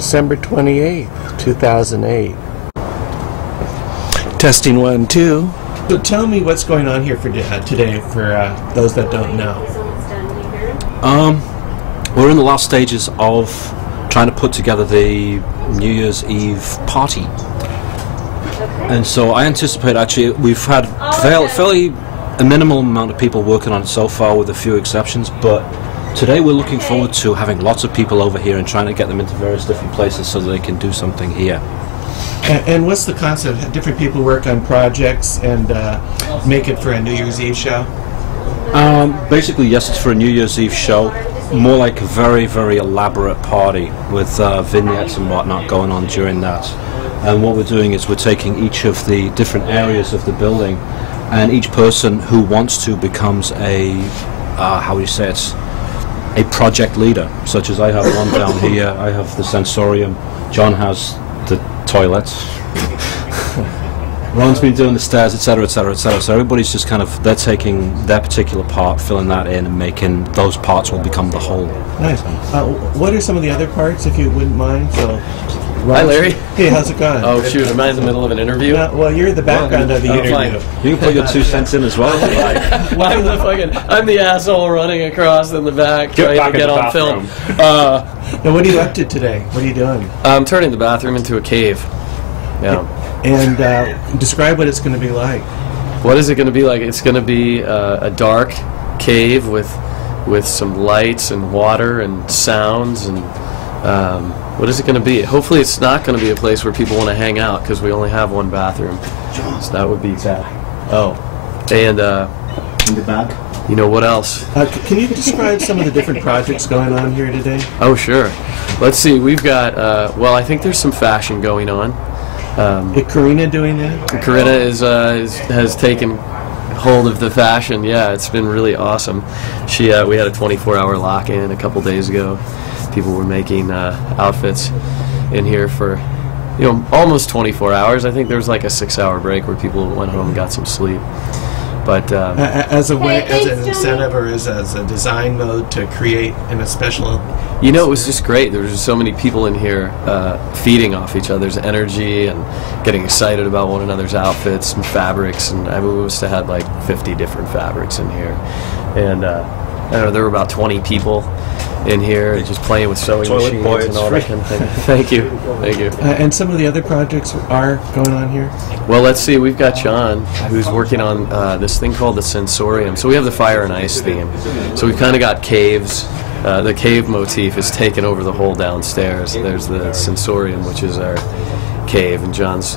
December 28th, 2008. Testing 1, 2. So tell me what's going on here for today for those that don't know. We're in the last stages of trying to put together the New Year's Eve party. And so I anticipate, actually, we've had fairly a minimal amount of people working on it so far, with a few exceptions, but today we're looking forward to having lots of people over here and trying to get them into various different places so that they can do something here. And what's the concept? Different people work on projects and make it for a New Year's Eve show? Basically, yes, it's for a New Year's Eve show. More like a very, very elaborate party with vignettes and whatnot going on during that. And what we're doing is we're taking each of the different areas of the building, and each person who wants to becomes a, how do you say it, a project leader. Such as I have one down here, I have the sensorium, John has the toilets, Ron's been doing the stairs, etc., etc., etc. So everybody's just kind of, they're taking their particular part, filling that in, and making those parts will become the whole. Nice. What are some of the other parts, if you wouldn't mind? So, hi, Larry. Hey, how's it going? Oh, shoot, am I in the middle of an interview? Well, you're the background of the interview. Fine. You can put your 2 cents in as well. I'm the asshole running across in the back trying to get on film. Now, what are you up to today? What are you doing? I'm turning the bathroom into a cave. Yeah. And describe what it's going to be like. What is it going to be like? It's going to be a dark cave with some lights and water and sounds and what is it going to be? Hopefully it's not going to be a place where people want to hang out, because we only have one bathroom. So that would be sad. Oh, and in the back. You know what else? Can you describe some of the different projects going on here today? Oh, sure. Let's see. We've got well, I think there's some fashion going on. Is Karina doing that? Karina has taken hold of the fashion. Yeah, it's been really awesome. We had a 24-hour lock-in a couple days ago. People were making outfits in here for, almost 24 hours. I think there was like a 6-hour break where people went home and got some sleep. But as an incentive, or as a design mode to create in a special. It was just great. There were just so many people in here feeding off each other's energy and getting excited about one another's outfits and fabrics. And we must have had like 50 different fabrics in here. And I don't know, there were about 20 people in here just playing with sewing machines and all that kind of thing. Thank you. And some of the other projects are going on here? Well, let's see. We've got John, who's working on this thing called the Sensorium. So we have the Fire and Ice theme. So we've kind of got caves. The cave motif is taken over the whole downstairs. There's the Sensorium, which is our cave, and John's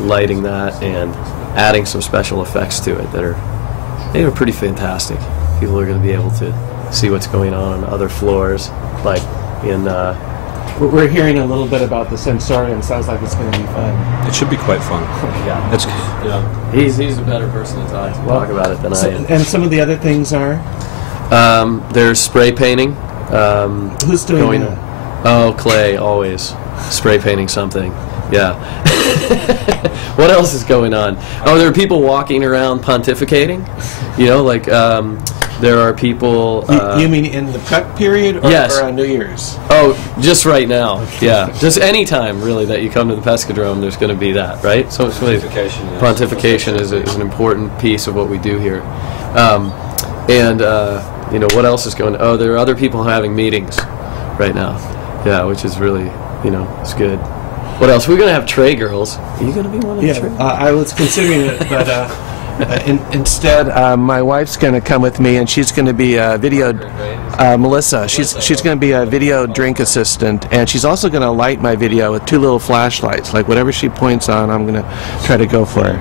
lighting that and adding some special effects to it that are pretty fantastic. People are going to be able to see what's going on other floors, like in. We're hearing a little bit about the Sensorium. Sounds like it's going to be fun. It should be quite fun. Yeah. He's a better person to talk about it than I am. And some of the other things are. There's spray painting. Who's doing that? Oh, Clay, always spray painting something. Yeah. What else is going on? Oh, there are people walking around pontificating. There are people. You mean in the prep period, or, yes. or on New Year's? Oh, just right now. Okay. Yeah, just any time really that you come to the Pescadrome, there's going to be that, right? So pontification. Yes. Pontification is an important piece of what we do here, what else is going on? Oh, there are other people having meetings right now. Yeah, which is really, it's good. What else? We're going to have tray girls. Are you going to be one of the tray girls? I was considering it, but instead, my wife's going to come with me, and she's going to be a video. Melissa, she's going to be a video drink assistant, and she's also going to light my video with 2 little flashlights. Like whatever she points on, I'm going to try to go for it.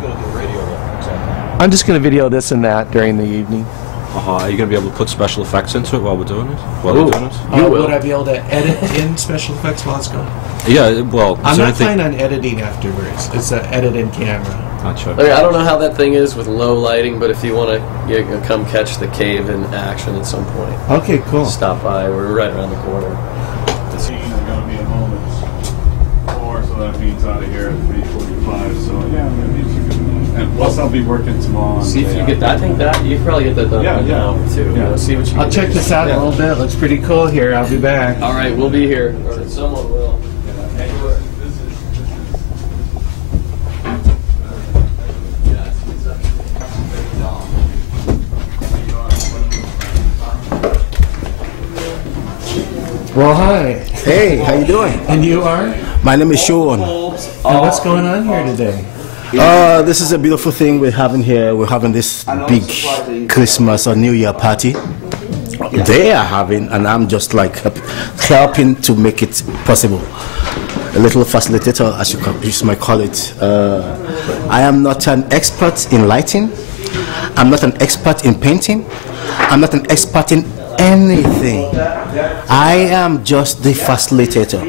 I'm just going to video this and that during the evening. Are you going to be able to put special effects into it while we're doing it? Would I be able to edit in special effects while it's going? Yeah, well... I'm not planning on editing afterwards. It's an edit in camera. Not sure. I don't know how that thing is with low lighting, but if you want to come catch the cave in action at some point. Okay, cool. Stop by. We're right around the corner. It's going to be a moment 4, so that means out of here at 3:45. So yeah, and plus I'll be working tomorrow. See if you get that. I think that you probably get that done in an hour too. Yeah. See what you. I'll check this out a little bit. Looks pretty cool here. I'll be back. All right, we'll be here. Or someone will. Well, hi. Hey, how you doing? And you are? My name is Sean. And what's going on here today? This is a beautiful thing we're having here. We're having this big Christmas or New Year party. They are having, and I'm just like helping to make it possible. A little facilitator, as you might call it. I am not an expert in lighting. I'm not an expert in painting. I'm not an expert in anything. I am just the facilitator.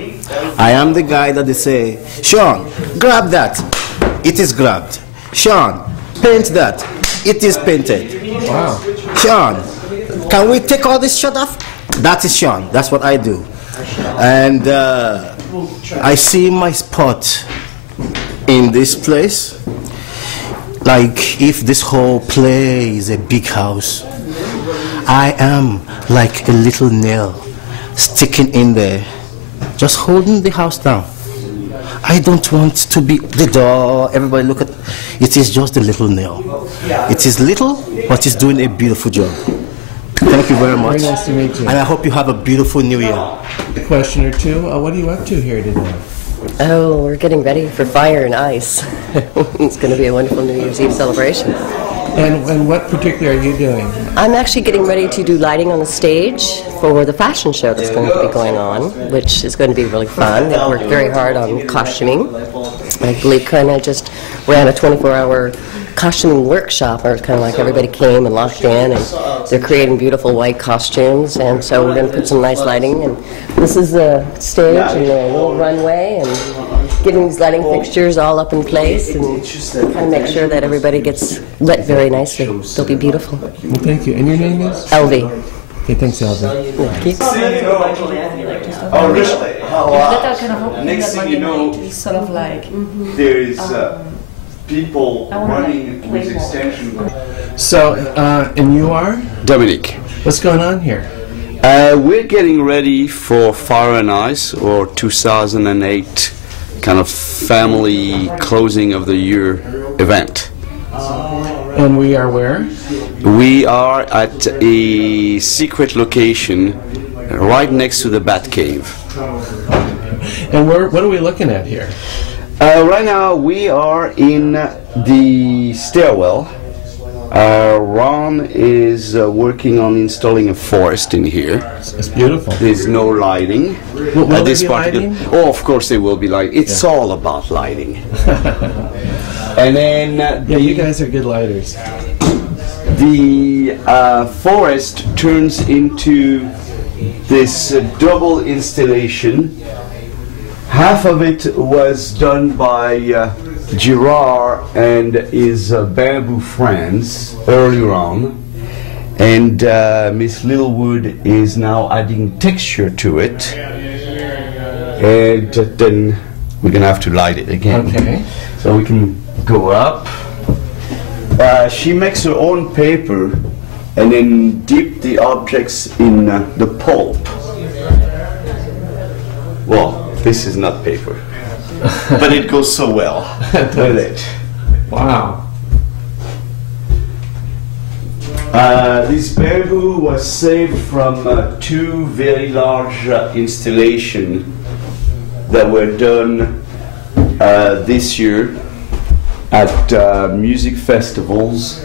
I am the guy that they say, Sean, grab that. It is grabbed. Sean, paint that. It is painted. Wow. Sean, can we take all this shut off? That is Sean. That's what I do. And I see my spot in this place. Like if this whole place is a big house, I am like a little nail sticking in there, just holding the house down. I don't want to be the door. Everybody look at it. Is just a little nail. It is little, but it's doing a beautiful job. Thank you very much. Very nice to meet you. And I hope you have a beautiful New Year. A question or two. What are you up to here today? Oh, we're getting ready for Fire and Ice. It's going to be a wonderful New Year's Eve celebration. And what particularly are you doing? I'm actually getting ready to do lighting on the stage for the fashion show that's going to be going on, which is going to be really fun. They've worked very hard on costuming. I believe kind of just ran a 24-hour costuming workshop, where it's kind of like everybody came and locked in, and they're creating beautiful white costumes, and so we're going to put some nice lighting. And this is the stage and the little runway, and getting these lighting fixtures all up in place, and kind of make sure that everybody gets lit very nicely. They'll be beautiful. Well, thank you. And your name is? Elvie. Okay, thanks, Alvin. Thank you. Oh, really? Oh, That kind of hoping Next that thing one you know, is sort of like there is people I wanna running play with more. extension. So, and you are? Dominic, What's going on here? we're getting ready for Fire and Ice, or 2008 kind of family closing of the year event. And we are where? We are at a secret location right next to the Bat Cave. And what are we looking at here? Right now we are in the stairwell. Ron is working on installing a forest in here. It's beautiful. There's no lighting. Will there be lighting? Oh, of course there will be light. It's all about lighting. And then Yeah, you guys are good lighters. the forest turns into this double installation. Half of it was done by Girard and his bamboo friends earlier on, and Miss Littlewood is now adding texture to it, and then we're gonna have to light it again. Okay. So we can go up. She makes her own paper and then dip the objects in the pulp. Well, this is not paper, but it goes so well with it. Wow. This bamboo was saved from two very large installations that were done this year at music festivals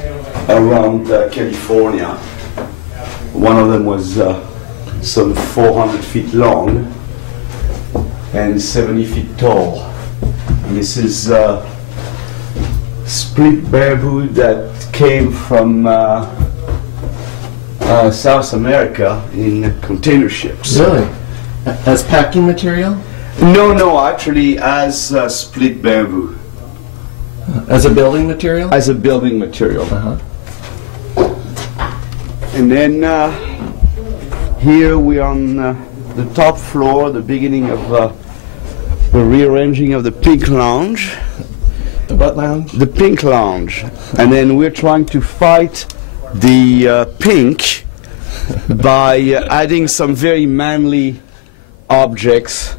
around California. One of them was some 400 feet long and 70 feet tall. And this is split bamboo that came from South America in container ships. Really? As packing material? No, actually as split bamboo. As a building material? As a building material. Uh-huh. And then here we are on the top floor, the beginning of the rearranging of the pink lounge. The what lounge? The pink lounge. And then we're trying to fight the pink by adding some very manly objects.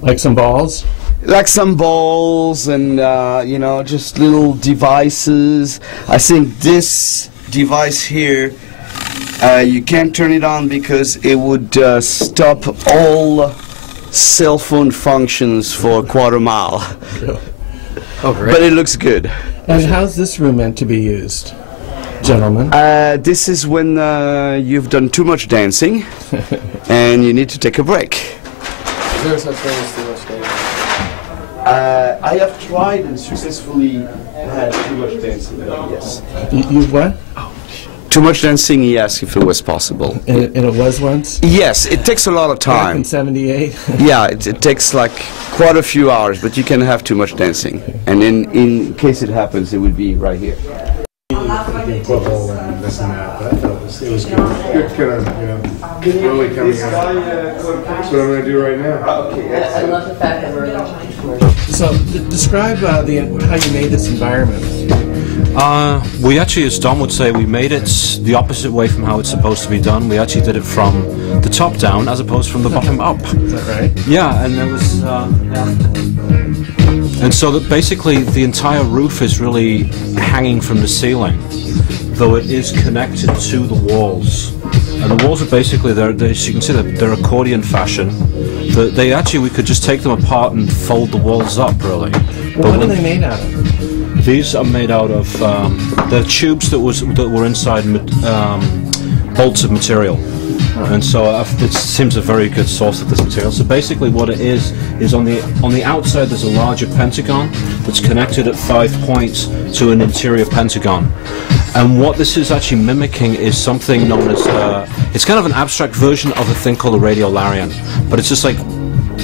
Like some balls? Like some balls and, you know, just little devices. I think this device here You can't turn it on because it would stop all cell phone functions for a quarter mile. Oh, great. But it looks good. And how's this room meant to be used, gentlemen? This is when you've done too much dancing and you need to take a break. There's such thing as too much dancing. I have tried and successfully had too much dancing, yes. You what? Too much dancing, yes, if it was possible. And it was once? Yes, it takes a lot of Back time. in 78? Yeah, it takes like quite a few hours, but you can have too much dancing. And in case it happens, it would be right here. Football and this and that, but I thought it was good. Good kind of, really coming out. That's what I'm going to do right now. I love the fact that we're So, describe how you made this environment. We actually, as Dom would say, we made it the opposite way from how it's supposed to be done. We actually did it from the top down as opposed from the bottom up. Is that right? Yeah, and there was... And so that basically the entire roof is really hanging from the ceiling, though it is connected to the walls. And the walls are basically, as you can see, they're accordion fashion. They actually, we could just take them apart and fold the walls up, really. Well, what are they made out of? These are made out of the tubes that were inside bolts of material. And so it seems a very good source of this material. So basically what it is on the outside there's a larger pentagon that's connected at 5 points to an interior pentagon. And what this is actually mimicking is something known as, it's kind of an abstract version of a thing called a radiolarian. But it's just like,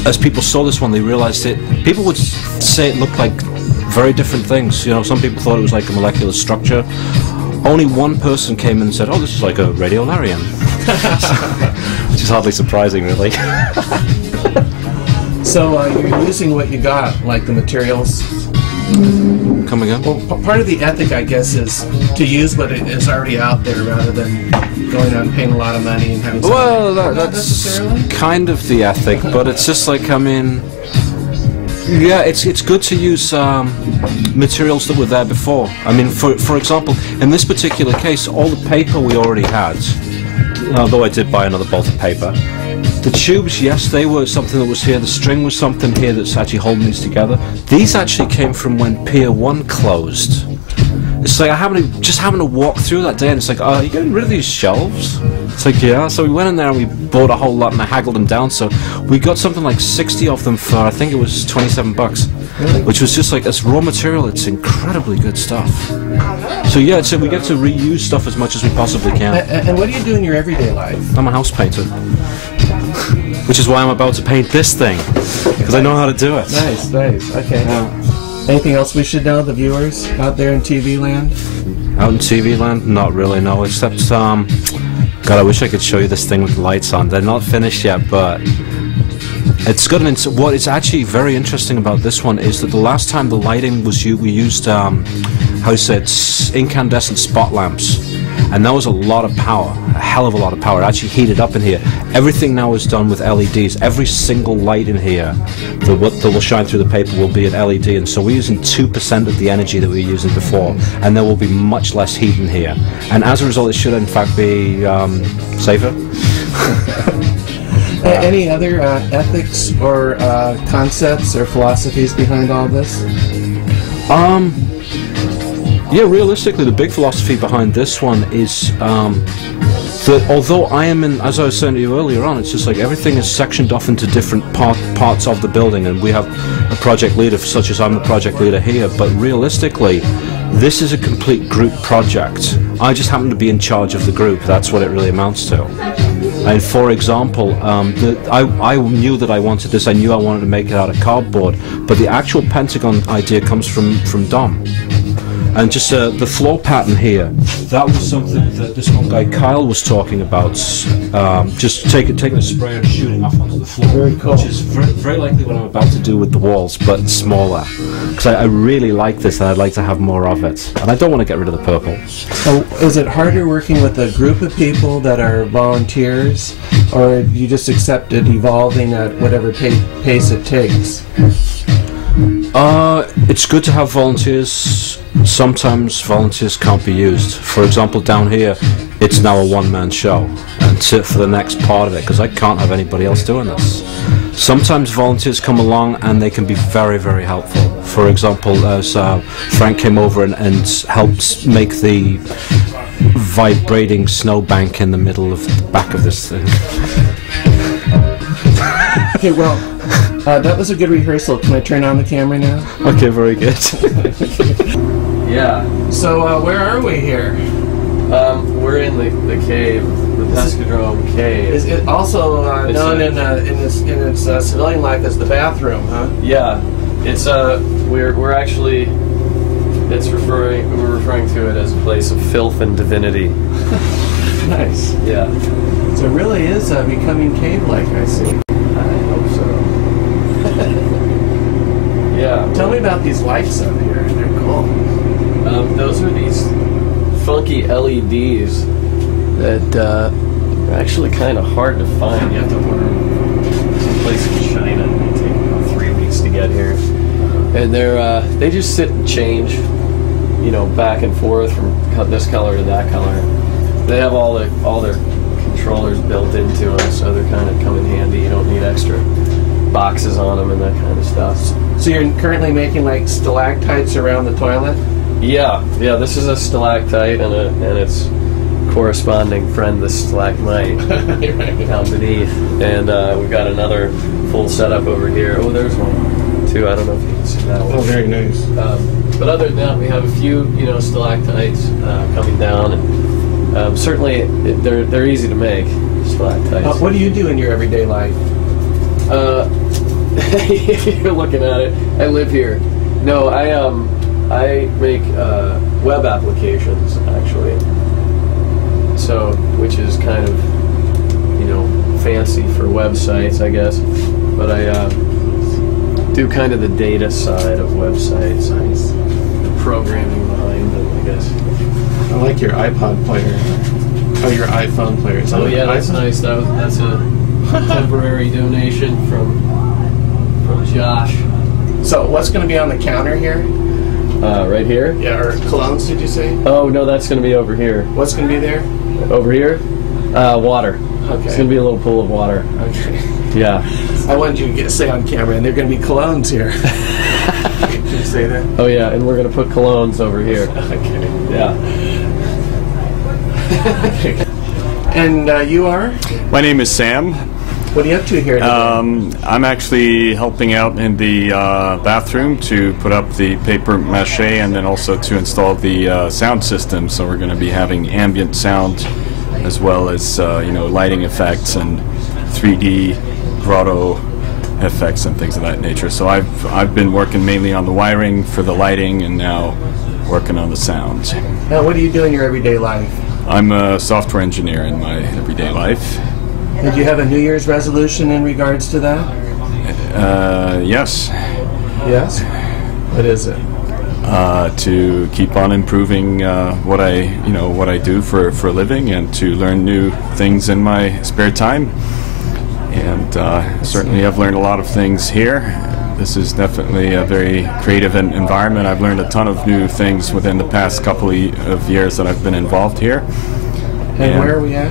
as people saw this one, they realized people would say it looked like very different things. You know, some people thought it was like a molecular structure. Only one person came in and said, oh, this is like a radiolarian. Which is hardly surprising, really. So you're using what you got, like the materials? Come again? Well, part of the ethic, I guess, is to use what is already out there rather than going out and paying a lot of money and having something. Well, that's kind of the ethic, but it's just like, I mean... Yeah, it's good to use materials that were there before. I mean, for example, in this particular case, all the paper we already had, although I did buy another bolt of paper. The tubes, yes, they were something that was here. The string was something here that's actually holding these together. These actually came from when Pier 1 closed. It's like I just happened to walk through that day and it's like, oh, are you getting rid of these shelves? It's like, yeah. So we went in there and we bought a whole lot and I haggled them down. So we got something like 60 of them for, I think it was 27 bucks. Really? Which was just like, as raw material, it's incredibly good stuff. So yeah, so we get to reuse stuff as much as we possibly can. And what do you do in your everyday life? I'm a house painter. Which is why I'm about to paint this thing. Because I know how to do it. Nice, nice. Okay. Anything else we should know, the viewers out there in TV land? Out in TV land? Not really, no. Except, God, I wish I could show you this thing with the lights on. They're not finished yet, but it's good. What is actually very interesting about this one is that the last time the lighting was used, we used, how you said, incandescent spot lamps. And that was a lot of power, a hell of a lot of power. It actually heated up in here. Everything now is done with LEDs. Every single light in here that will shine through the paper will be an LED. And so we're using 2% of the energy that we were using before. And there will be much less heat in here. And as a result, it should in fact be safer. Any other ethics or concepts or philosophies behind all this? Yeah, realistically, the big philosophy behind this one is that although I am in, as I was saying to you earlier on, it's just like everything is sectioned off into different parts of the building, and we have a project leader, such as I'm the project leader here, but realistically, this is a complete group project. I just happen to be in charge of the group. That's what it really amounts to. And for example, I knew that I wanted this. I knew I wanted to make it out of cardboard, but the actual Pentagon idea comes from Dom. And just the floor pattern here, that was something that this one guy Kyle was talking about. Just taking a spray and shooting off onto the floor. Very cool. Which is very likely what I'm about to do with the walls, but smaller. Because I really like this and I'd like to have more of it. And I don't want to get rid of the purple. So is it harder working with a group of people that are volunteers, or you just accept it evolving at whatever pace it takes? It's good to have volunteers. Sometimes volunteers can't be used. For example, down here, it's now a one-man show, and for the next part of it, because I can't have anybody else doing this. Sometimes volunteers come along and they can be very, very helpful. For example, as Frank came over and helped make the vibrating snowbank in the middle of the back of this thing. Okay, well, that was a good rehearsal. Can I turn on the camera now? Okay, very good. Yeah. So, where are we here? We're in the cave, the Pescadrome cave. Is it also known in its civilian life as the bathroom, huh? Yeah. It's we're actually we're referring to it as a place of filth and divinity. Nice. Yeah. So it really is becoming cave-like, I see. I hope so. Yeah. Tell me about these lights up here. They're cool. Those are these funky LEDs that are actually kind of hard to find. You have to order them from some place in China. They take about 3 weeks to get here, and they just sit and change, you know, back and forth from this color to that color. They have all their controllers built into them, so they're kind of come in handy. You don't need extra boxes on them and that kind of stuff. So you're currently making like stalactites around the toilet? Yeah. This is a stalactite and its corresponding friend, the stalagmite, down beneath. And we've got another full setup over here. Oh, there's one too. I don't know if you can see that one. Oh, very nice. But other than that, we have a few, you know, stalactites coming down, and certainly they're easy to make. Stalactites. What do you do in your everyday life? You're looking at it. I live here. No, I make web applications, actually. So, which is kind of, you know, fancy for websites, I guess. But I do kind of the data side of websites. Nice. The programming behind them, I guess. I like your iPod player. Oh, your iPhone player. Oh yeah, that's nice. That's a temporary donation from Josh. So, what's going to be on the counter here? Right here? Yeah, or colognes, did you say? Oh, no, that's going to be over here. What's going to be there? Over here? Water. Okay. It's going to be a little pool of water. Okay. Yeah. I wanted you to say on camera, and they're going to be colognes here. Can you say that? Oh, yeah, and we're going to put colognes over here. Okay. Yeah. And you are? My name is Sam. What are you up to here today? I'm actually helping out in the bathroom to put up the paper mache and then also to install the sound system. So we're going to be having ambient sound as well as you know, lighting effects and 3D grotto effects and things of that nature. So I've been working mainly on the wiring for the lighting and now working on the sound. Now, what do you do in your everyday life? I'm a software engineer in my everyday life. Did you have a New Year's resolution in regards to that? Yes. Yes? What is it? To keep on improving what I do for a living, and to learn new things in my spare time. And certainly, I've learned a lot of things here. This is definitely a very creative environment. I've learned a ton of new things within the past couple of years that I've been involved here. And where are we at?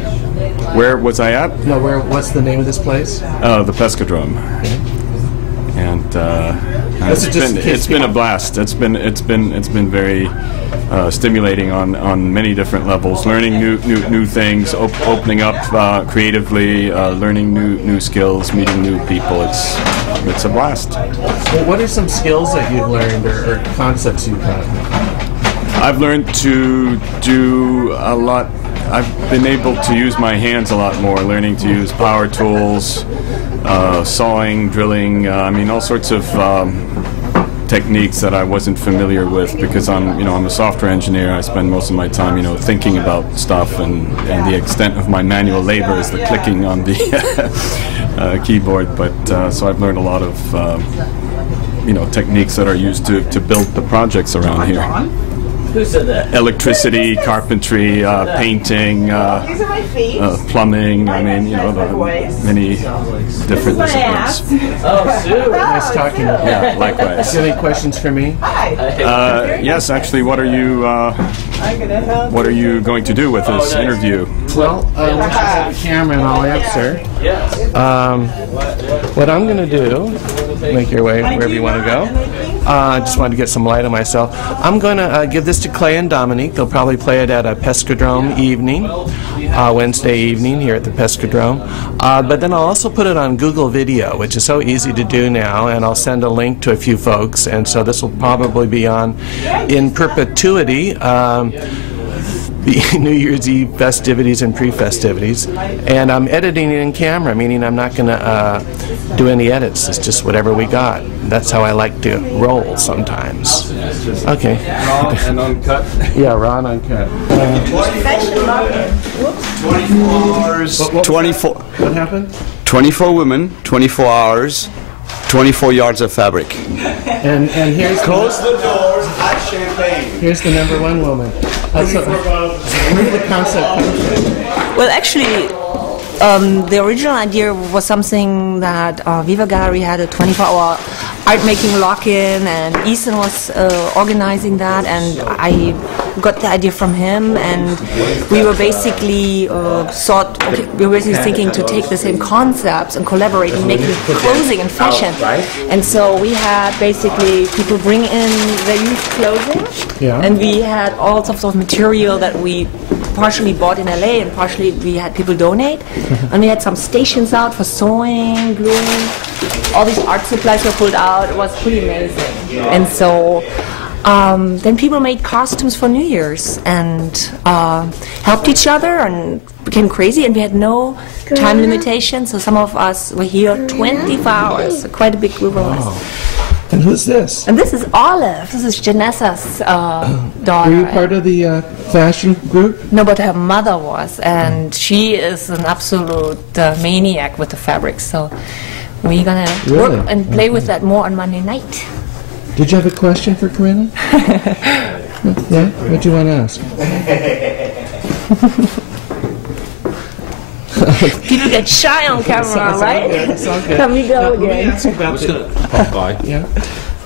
Where was I at? No, what's the name of this place? Oh, the Pescadrome. Okay. And it's been a blast. It's been very stimulating on many different levels. Learning new things, opening up creatively, learning new skills, meeting new people. It's a blast. Well, what are some skills that you've learned or concepts you've got? I've learned to do a lot. I've been able to use my hands a lot more, learning to use power tools, sawing, drilling, I mean all sorts of techniques that I wasn't familiar with, because I'm a software engineer. I spend most of my time, thinking about stuff, and the extent of my manual labor is the clicking on the keyboard. But so I've learned a lot of techniques that are used to build the projects around here. Who said that? electricity, carpentry, painting, plumbing. I mean, you know, many different disciplines. Oh, Sue. Nice talking to you. Yeah, likewise. Do you have any questions for me? Yes, actually, what are you going to do with this interview? Well, we'll just have the camera and I'll answer. What I'm going to do, make your way wherever you want to go. I just wanted to get some light on myself. I'm going to give this to Clay and Dominique. They'll probably play it at a Pescadrome evening, Wednesday evening here at the Pescadrome. But then I'll also put it on Google Video, which is so easy to do now, and I'll send a link to a few folks. And so this will probably be on in perpetuity. The New Year's Eve festivities and pre-festivities, and I'm editing it in camera, meaning I'm not going to do any edits. It's just whatever we got. That's how I like to roll sometimes. Okay. Raw and uncut. Yeah, raw and uncut. 24 hours. 24. What happened? 24 women, 24 hours, 24 yards of fabric. And here's Close the doors, hot champagne. here's the number one woman. Where did the concept come from? Well, actually, the original idea was something that Viva Gallery had a 24-hour art making lock-in, and Ethan was organizing that, and I got the idea from him, and we were basically thinking to take the same concepts and collaborate in making clothing and fashion. And so we had basically people bring in their used clothing, and we had all sorts of material that we partially bought in LA and partially we had people donate. And we had some stations out for sewing, gluing. All these art supplies were pulled out. It was pretty amazing. And so then people made costumes for New Year's and helped each other and became crazy, and we had no time limitation, so some of us were here 24 hours, so quite a big group of us. And who's this? And this is Olive. This is Janessa's daughter. Were you part of the fashion group? No, but her mother was, and she is an absolute maniac with the fabrics, so we're going to work and play with that more on Monday night. Did you have a question for Corinna? Yeah? What do you want to ask? People get shy on camera, right? It's all good. Can we go again? I was going to pop by. Yeah.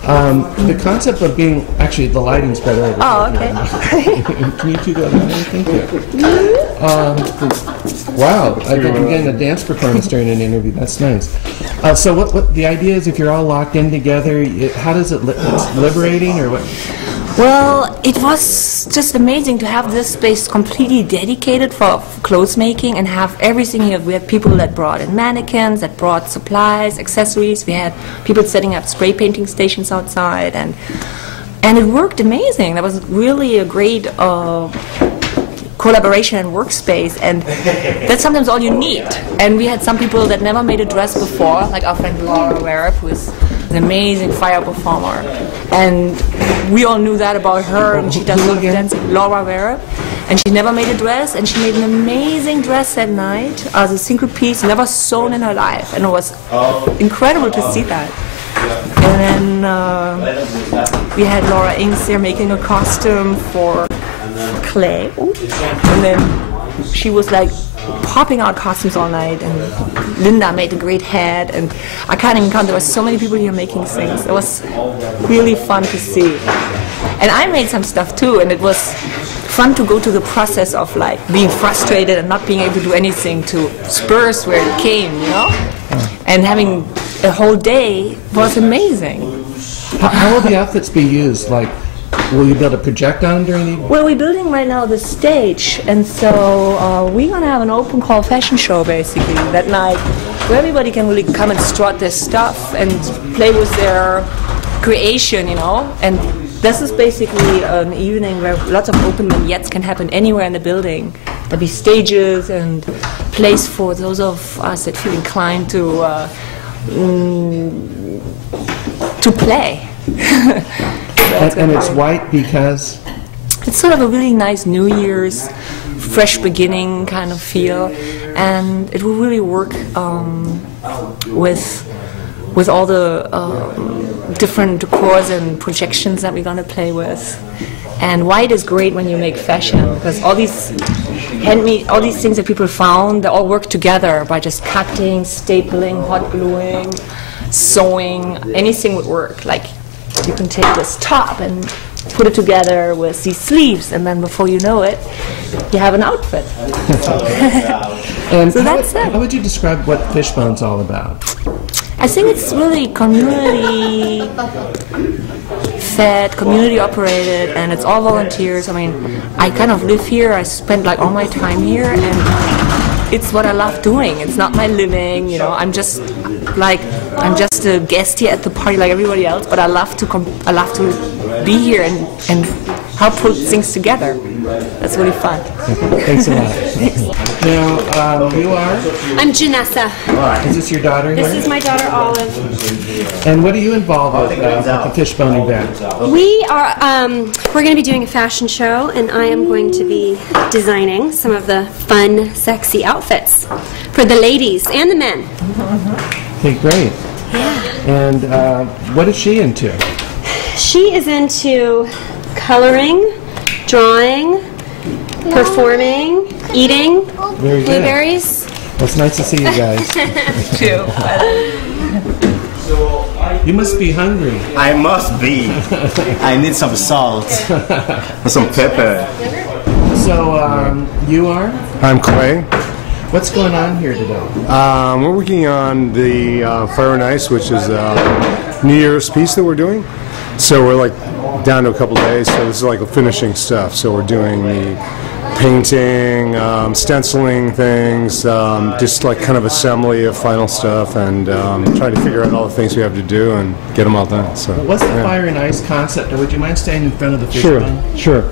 The concept of being, actually the lighting's better over Oh, here. okay. Can you two go down there? Thank you. Wow, I'm getting a dance performance during an interview. That's nice. So what the idea is, if you're all locked in together, how does it, it's liberating or what? Well, it was just amazing to have this space completely dedicated for clothes making and have everything here. We had people that brought in mannequins, that brought supplies, accessories. We had people setting up spray painting stations outside, and it worked amazing. That was really a great collaboration and workspace, and that's sometimes all you need. And we had some people that never made a dress before, like our friend Laura Werep, who is an amazing fire performer, and we all knew that about her, and she does a lot of dancing. Laura Werep, and she never made a dress, and she made an amazing dress that night as a single piece, never sewn in her life, and it was incredible to see that. And then we had Laura Inks there making a costume for Clay, and then she was like popping out costumes all night, and Linda made a great hat, and I can't even count, there were so many people here making things. It was really fun to see. And I made some stuff too, and it was fun to go to the process of like being frustrated and not being able to do anything to Spurs where it came, you know? And having a whole day was amazing. How will the outfits be used? Like, will you be able to project on them during the evening? Well, we're building right now the stage, and so we're going to have an open call fashion show basically that night where everybody can really come and strut their stuff and play with their creation, you know? And this is basically an evening where lots of open vignettes can happen anywhere in the building. There'll be stages and place for those of us that feel inclined to play. And it's white because? It's sort of a really nice New Year's, fresh beginning kind of feel, and it will really work with all the different decors and projections that we're going to play with. And white is great when you make fashion, because all these handmade, all these things that people found, they all work together by just cutting, stapling, hot gluing, sewing. Anything would work. Like you can take this top and put it together with these sleeves, and then before you know it, you have an outfit. And so that's it. How would you describe what Fishbone's all about? I think it's really community fed, community operated, and it's all volunteers. I mean, I kind of live here. I spend like all my time here, and it's what I love doing. It's not my living, you know. I'm just a guest here at the party like everybody else, but I love to be here and help put things together. That's really fun. Thanks a lot. Now, you are? I'm Janessa. Is this your daughter here? This is my daughter Olive. And what are you involved with the Fishbone event? We are, we're going to be doing a fashion show, and I am going to be designing some of the fun, sexy outfits for the ladies and the men. Okay, great. Yeah. And what is she into? She is into coloring, drawing, performing, eating Very good. blueberries. Well, it's nice to see you guys. Too. You must be hungry. I must be. I need some salt, some pepper. So, you are? I'm Clay. What's going on here today? We're working on the Fire and Ice, which is a New Year's piece that we're doing. So we're like down to a couple days, so this is like finishing stuff. So we're doing the painting, stenciling things, just like kind of assembly of final stuff, and trying to figure out all the things we have to do and get them all done. So What's the Fire and Ice concept? Or would you mind standing in front of the Fishbone? Sure.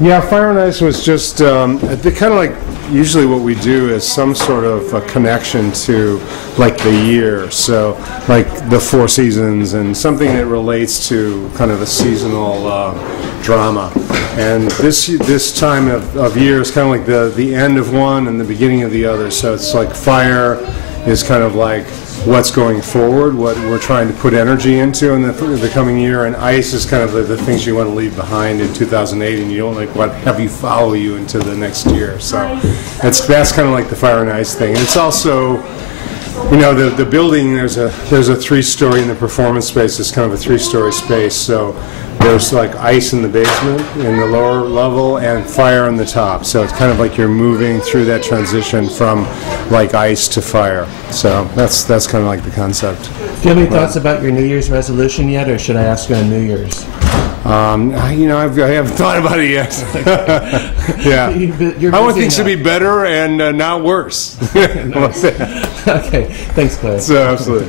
Yeah, Fire and Ice was just kind of like usually what we do is some sort of a connection to like the year, so like the 4 seasons and something that relates to kind of a seasonal drama. And this time of year is kind of like the end of one and the beginning of the other. So it's like fire is kind of like what's going forward, what we're trying to put energy into in the coming year, and ice is kind of the things you want to leave behind in 2008, and you don't like what have you follow you into the next year. So that's kind of like the Fire and Ice thing. And it's also, you know, the building, there's a 3-story in the performance space. It's kind of a 3-story space. So there's like ice in the basement in the lower level and fire on the top. So it's kind of like you're moving through that transition from like ice to fire. So that's kind of like the concept. Do you have any thoughts about your New Year's resolution yet, or should I ask you on New Year's? You know, I haven't thought about it yet. Yeah, I want things to be better and not worse. Okay, thanks, Clay. So absolutely.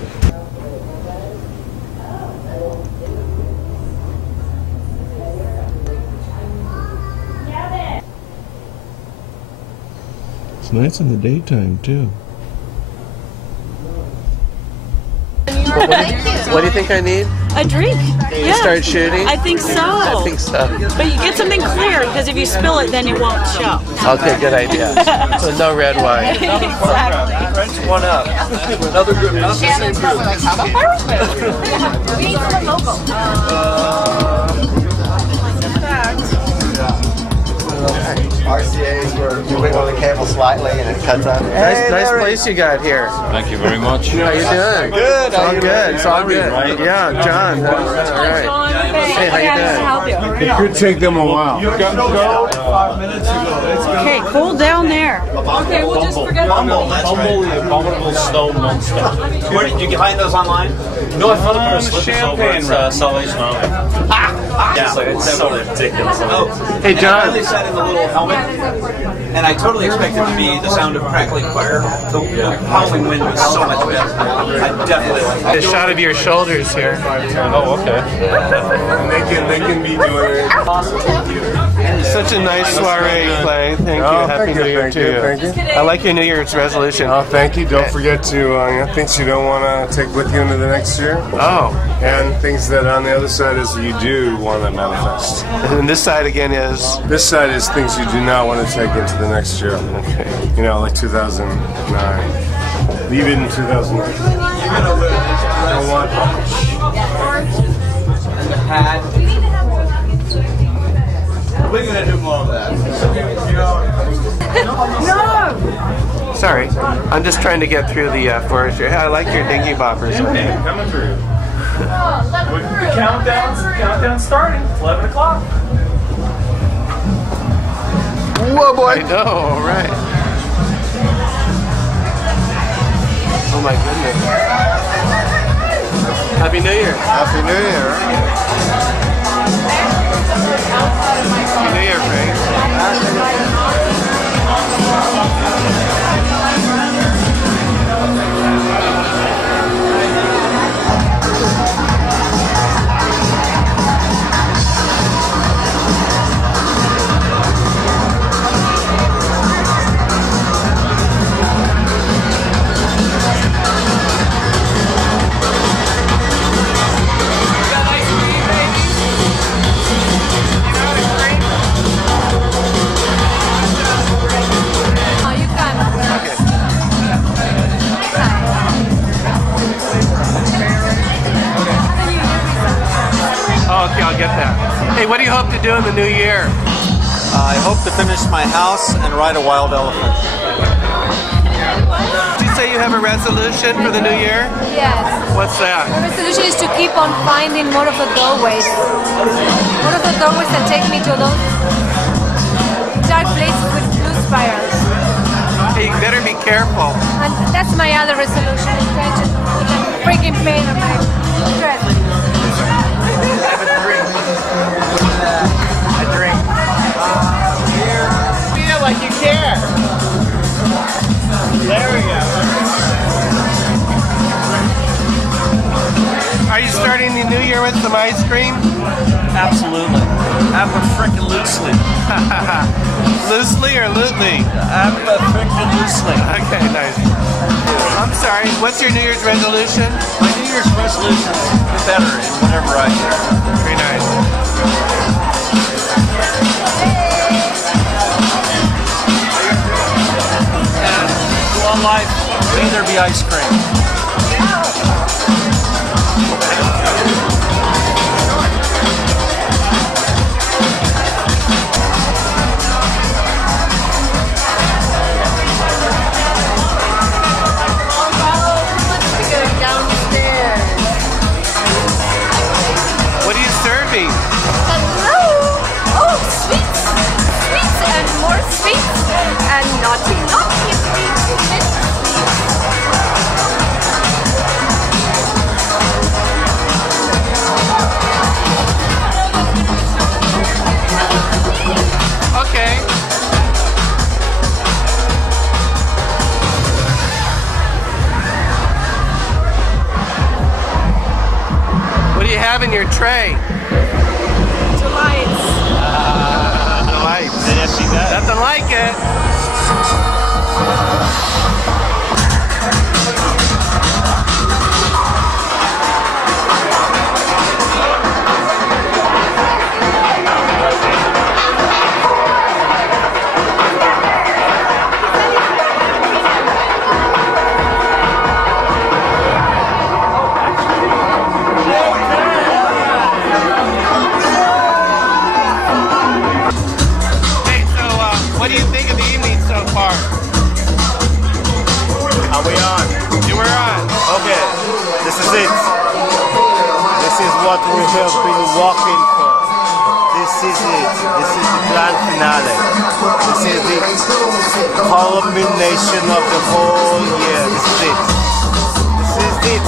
It's nice in the daytime too. What do you think I need? A drink. To start shooting? I think so. I think so. But you get something clear, because if you spill it, then it won't show. Okay, good idea. So no red wine. Exactly. French one up. Another good one. We need some local. RCA's where you wiggle the cable slightly and it cuts out. Nice place you got here. Thank you very much. How you doing? Good. It's all good. It's all good. Yeah, John. All right. Hey, how you doing? It could take them a while. You go 5 minutes ago. Okay, cool down there. Okay, we'll just forget Bumble, the abominable stone monster. Where did you find those online? No, I found a pair of slippers over at Salvation Army. Yeah, it's so ridiculous. Oh, hey, John. They sat in the little helmet, and I totally expected it to be the sound of crackling fire. The howling wind was so much better. I definitely like that. A shot of your shoulders here. Oh, okay. They can be doing it. Such a nice soiree, Clay. Thank you. Happy New Year to you. Thank you. I like your New Year's resolution. Oh, thank you. Don't forget to things you don't want to take with you into the next year. Oh. And things that on the other side is you do want to manifest. And this side again is? This side is things you do not want to take into the next year. Okay. You know, like 2009. Leave it in 2009. I don't want And the pad. We're gonna do more of that. No! Sorry, I'm just trying to get through the forest. I like your dingy boppers. Coming through. The countdown's starting. 11 o'clock. Whoa, boy! I know, all right. Oh my goodness. Happy New Year. Happy New Year. Happy New Year, Frank. Okay, I'll get that. Hey, what do you hope to do in the new year? I hope to finish my house and ride a wild elephant. Did you say you have a resolution for the new year? Yes. What's that? The resolution is to keep on finding more of the doorways. More of the doorways that take me to those dark places with blue spirals. Hey, you better be careful. And that's my other resolution, is trying to put a freaking paint on my dress. A drink. Feel like you care. There we go. Are you starting the new year with some ice cream? Absolutely. Abba-frickin' Loosely or lootly? Abba-frickin' loosely. Okay, nice. I'm sorry, what's your New Year's resolution? My New Year's resolution is to be better in whatever I do. Very nice. And go on life, may there be ice cream. What are you serving? Hello! Oh, sweets! Sweets and more sweets! And naughty, naughty sweets! Okay. What do you have in your tray? Delights. Delights. Nothing like it. What do you think of the evening so far? Are we on? You were on. Okay, this is it. This is what we have been walking for. This is it. This is the grand finale. This is the culmination of the whole year. This is it. This is it.